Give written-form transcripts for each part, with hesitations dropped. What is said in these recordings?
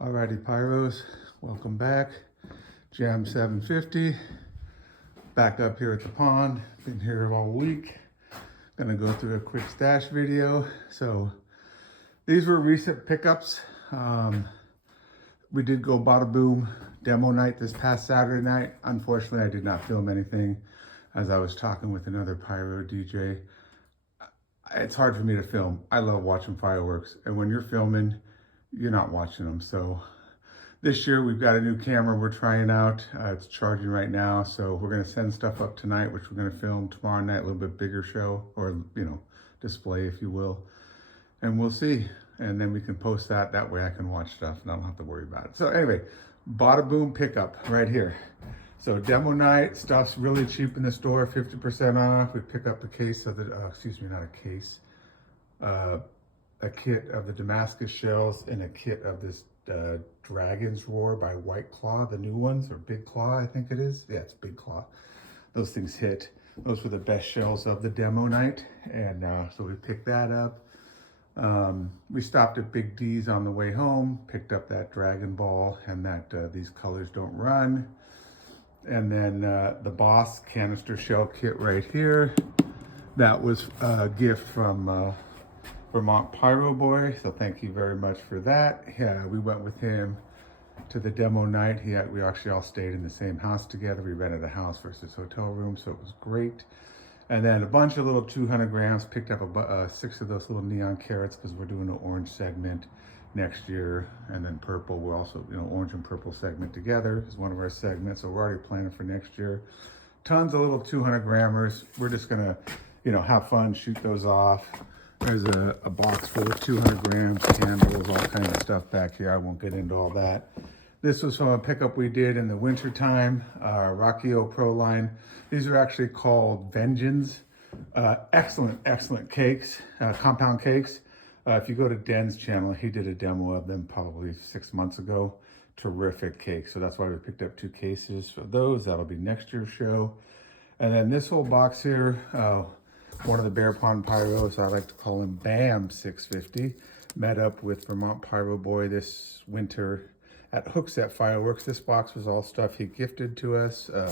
Alrighty, Pyros, welcome back. Jam 750, back up here at the pond. Been here all week. Gonna go through a quick stash video. So these were recent pickups. We did go Bada Boom demo night this past Saturday night. Unfortunately, I did not film anything as I was talking with another pyro DJ. It's hard for me to film. I love watching fireworks, and when you're filming, you're not watching them. So this year we've got a new camera we're trying out. It's charging right now, so we're gonna send stuff up tonight, which we're gonna film tomorrow night, a little bit bigger show, or display, if you will, and we'll see. And then we can post that. That way I can watch stuff and I don't have to worry about it. So anyway, Bada Boom pickup right here. So demo night, stuff's really cheap in the store, 50% off. We pick up a case of the, not a case, a kit of the Damascus shells and a kit of this Dragon's Roar by White Claw, the new ones, or Big Claw, I think it is. Yeah, it's Big Claw. Those things hit. Those were the best shells of the demo night. And so we picked that up. We stopped at Big D's on the way home, picked up that Dragon Ball and that These Colors Don't Run. And then the Boss canister shell kit right here. That was a gift from Vermont Pyro Boy, so thank you very much for that. Yeah, we went with him to the demo night. We actually all stayed in the same house together. We rented a house versus hotel room, so it was great. And then a bunch of little 200 grams, picked up 6 of those little neon carrots because we're doing an orange segment next year. And then purple, we're also, orange and purple segment together is one of our segments. So we're already planning for next year. Tons of little 200 grammers. We're just gonna, have fun, shoot those off. There's a box full of 200 grams, candles, all kinds of stuff back here. I won't get into all that. This was from a pickup we did in the winter time, Rockio Pro line. These are actually called Vengeance. Excellent cakes, compound cakes. If you go to Den's channel, he did a demo of them probably 6 months ago. Terrific cakes. So that's why we picked up 2 cases for those. That'll be next year's show. And then this whole box here, one of the Bear Pond Pyros, I like to call him Bam 650, met up with Vermont Pyro Boy this winter at Hookset Fireworks. This box was all stuff he gifted to us. A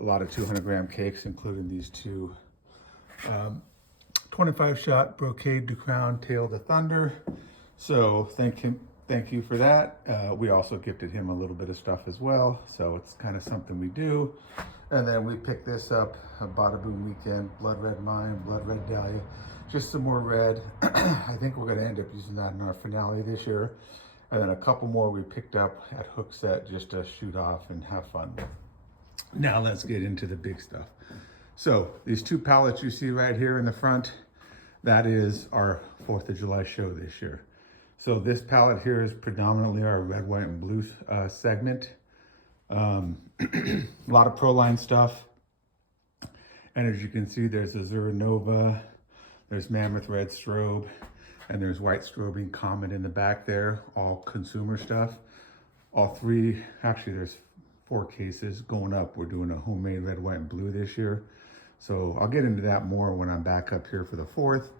lot of 200 gram cakes, including these 2 25 shot Brocade to Crown Tail to Thunder. So thank you for that. We also gifted him a little bit of stuff as well. So it's kind of something we do. And then we picked this up, a Bada Boom weekend, Blood Red Mine, Blood Red Dahlia, just some more red. I think we're gonna end up using that in our finale this year. And then a couple more we picked up at Hookset just to shoot off and have fun. Now let's get into the big stuff. So these 2 pallets you see right here in the front, that is our 4th of July show this year. So this pallet here is predominantly our red, white, and blue segment. A lot of Proline stuff. And as you can see, there's Azura Nova, there's Mammoth Red Strobe, and there's White Strobing Comet in the back there, all consumer stuff. All 3, actually there's 4 cases going up. We're doing a homemade red, white, and blue this year. So I'll get into that more when I'm back up here for the 4th,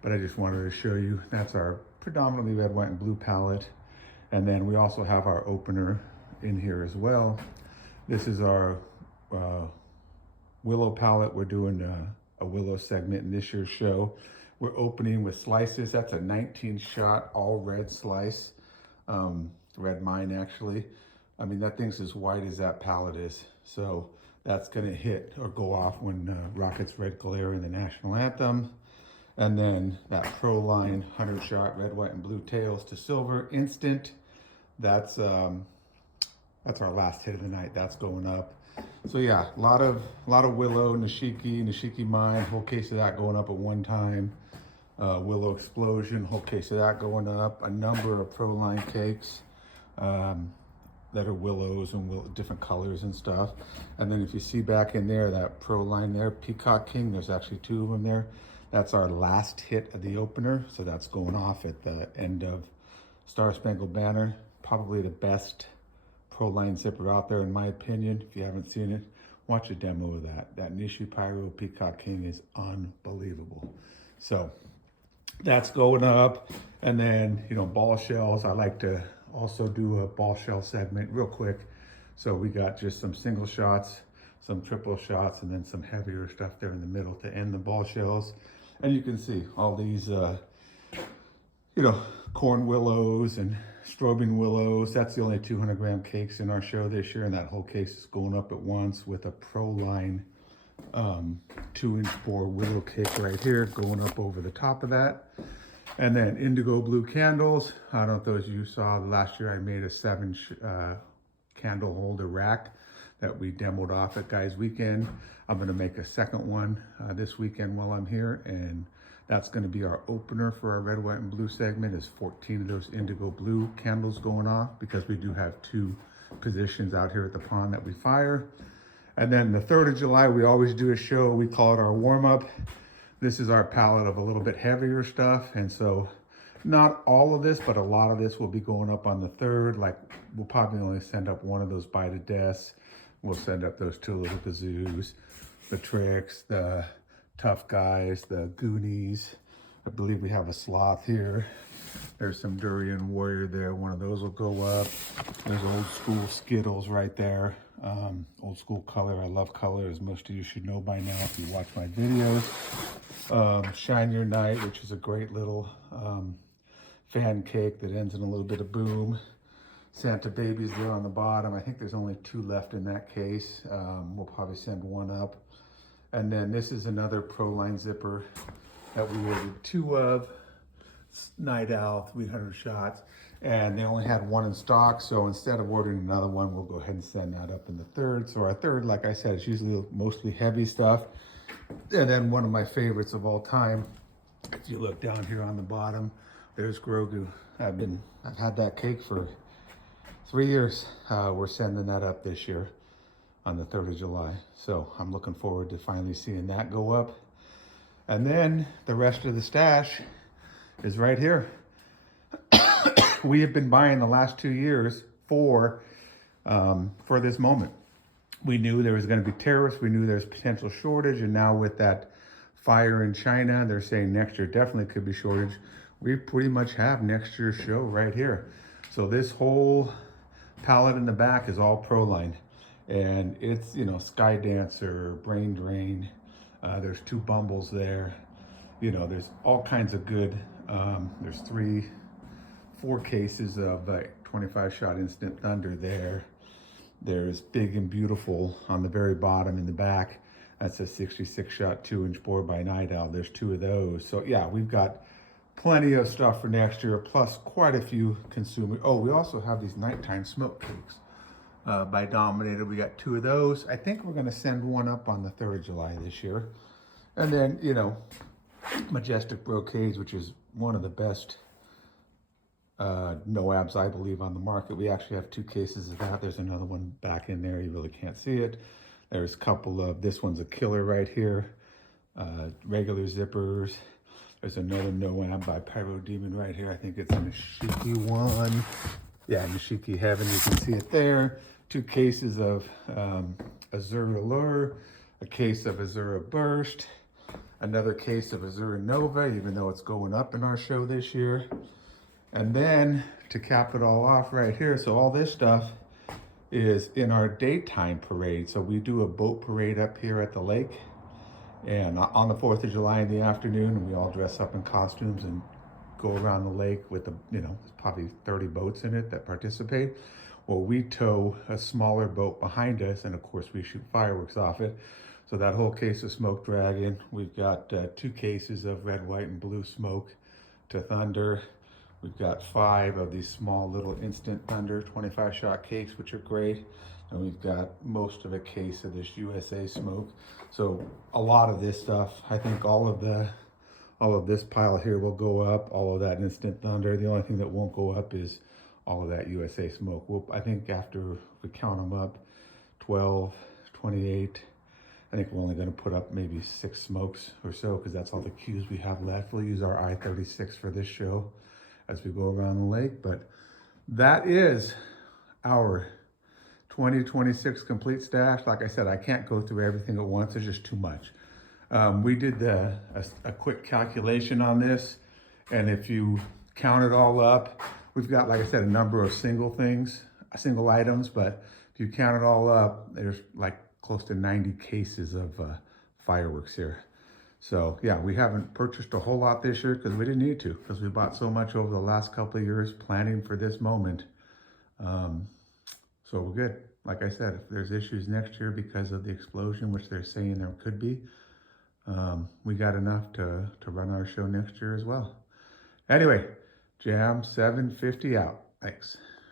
but I just wanted to show you, that's our predominantly red, white, and blue palette. And then we also have our opener in here as well. This is our Willow palette. We're doing a Willow segment in this year's show. We're opening with slices. That's a 19 shot all red slice, red mine actually. I mean, that thing's as white as that palette is. So that's gonna hit or go off when Rocket's Red Glare in the national anthem. And then that Proline 100 shot red, white, and blue tails to silver instant. That's our last hit of the night. That's going up. So yeah, a lot of Willow, Nishiki Mine, whole case of that going up at one time. Willow Explosion, whole case of that going up. A number of Proline cakes that are willows and different colors and stuff. And then if you see back in there, that Proline there, Peacock King, there's actually 2 of them there. That's our last hit of the opener. So that's going off at the end of Star Spangled Banner. Probably the best Proline zipper out there in my opinion. If you haven't seen it, watch a demo of that. That Nishi Pyro Peacock King is unbelievable. So that's going up. And then, ball shells. I like to also do a ball shell segment real quick. So we got just some single shots, some triple shots, and then some heavier stuff there in the middle to end the ball shells. And you can see all these, corn willows and strobing willows. That's the only 200 gram cakes in our show this year, and that whole case is going up at once with a Proline 2-inch bore willow cake right here going up over the top of that. And then indigo blue candles. I don't know if those of you saw last year, I made a 7 candle holder rack that we demoed off at Guys Weekend. I'm gonna make a second one this weekend while I'm here, and that's gonna be our opener for our red, white, and blue segment, is 14 of those indigo blue candles going off, because we do have 2 positions out here at the pond that we fire. And then the 3rd of July, we always do a show. We call it our warm-up. This is our palette of a little bit heavier stuff. And so not all of this, but a lot of this will be going up on the 3rd. Like, we'll probably only send up one of those By the Deaths. We'll send up those 2 little kazoos, the Tricks, the Tough Guys, the Goonies. I believe we have a sloth here. There's some Durian Warrior there. One of those will go up. There's old school Skittles right there. Old school color. I love color, as most of you should know by now if you watch my videos. Shine Your Night, which is a great little fan cake that ends in a little bit of boom. Santa Babies there on the bottom. I think there's only 2 left in that case. We'll probably send one up. And then this is another Proline zipper that we ordered 2 of. Night Owl, 300 shots, and they only had 1 in stock, so instead of ordering another one, we'll go ahead and send that up in the 3rd. So our 3rd, like I said, is usually mostly heavy stuff. And then one of my favorites of all time, if you look down here on the bottom, there's Grogu. I've had that cake for 3 years. We're sending that up this year on the 3rd of July. So I'm looking forward to finally seeing that go up. And then the rest of the stash is right here. We have been buying the last 2 years for this moment. We knew there was going to be tariffs. We knew there's potential shortage. And now with that fire in China, they're saying next year definitely could be shortage. We pretty much have next year's show right here. So this whole palette in the back is all Proline. And it's, Sky Dancer, Brain Drain. There's 2 Bumbles there. There's all kinds of good. There's 4 cases of 25 shot Instant Thunder there. There's Big and Beautiful on the very bottom in the back. That's a 66 shot 2-inch bore by Night Owl. There's 2 of those. So yeah, we've got plenty of stuff for next year, plus quite a few consumer. Oh, we also have these nighttime smoke cakes by Dominator. We got 2 of those. I think we're gonna send one up on the 3rd of July this year. And then, Majestic Brocades, which is one of the best no-abs, I believe, on the market. We actually have 2 cases of that. There's another one back in there. You really can't see it. There's a couple of, this one's a killer right here. Regular zippers. There's another no-ab by Pyro Demon right here. I think it's a Nishiki one. Yeah, Nishiki Heaven. You can see it there. 2 cases of Azura Lure. A case of Azura Burst. Another case of Azura Nova, even though it's going up in our show this year. And then to cap it all off right here, so all this stuff is in our daytime parade. So we do a boat parade up here at the lake, and on the 4th of July in the afternoon, and we all dress up in costumes and go around the lake with there's probably 30 boats in it that participate. Well, we tow a smaller boat behind us, and of course we shoot fireworks off it. So that whole case of Smoke Dragon, we've got 2 cases of red, white, and blue smoke to Thunder. We've got 5 of these small little Instant Thunder 25 shot cakes, which are great. And we've got most of a case of this USA smoke. So a lot of this stuff, I think all of this pile here will go up, all of that Instant Thunder. The only thing that won't go up is all of that USA smoke. I think after we count them up, 12, 28, I think we're only going to put up maybe 6 smokes or so, because that's all the cues we have left. We'll use our I-36 for this show as we go around the lake. But that is our 2026 complete stash. Like I said, I can't go through everything at once. There's just too much. We did a quick calculation on this, and if you count it all up, We've got, like I said, a number of single items, but if you count it all up, there's like close to 90 cases of fireworks here. So yeah, we haven't purchased a whole lot this year because we didn't need to, because we bought so much over the last couple of years planning for this moment. So we're good. Like I said, if there's issues next year because of the explosion, which they're saying there could be, we got enough to run our show next year as well. Anyway, Jam 750 out. Thanks.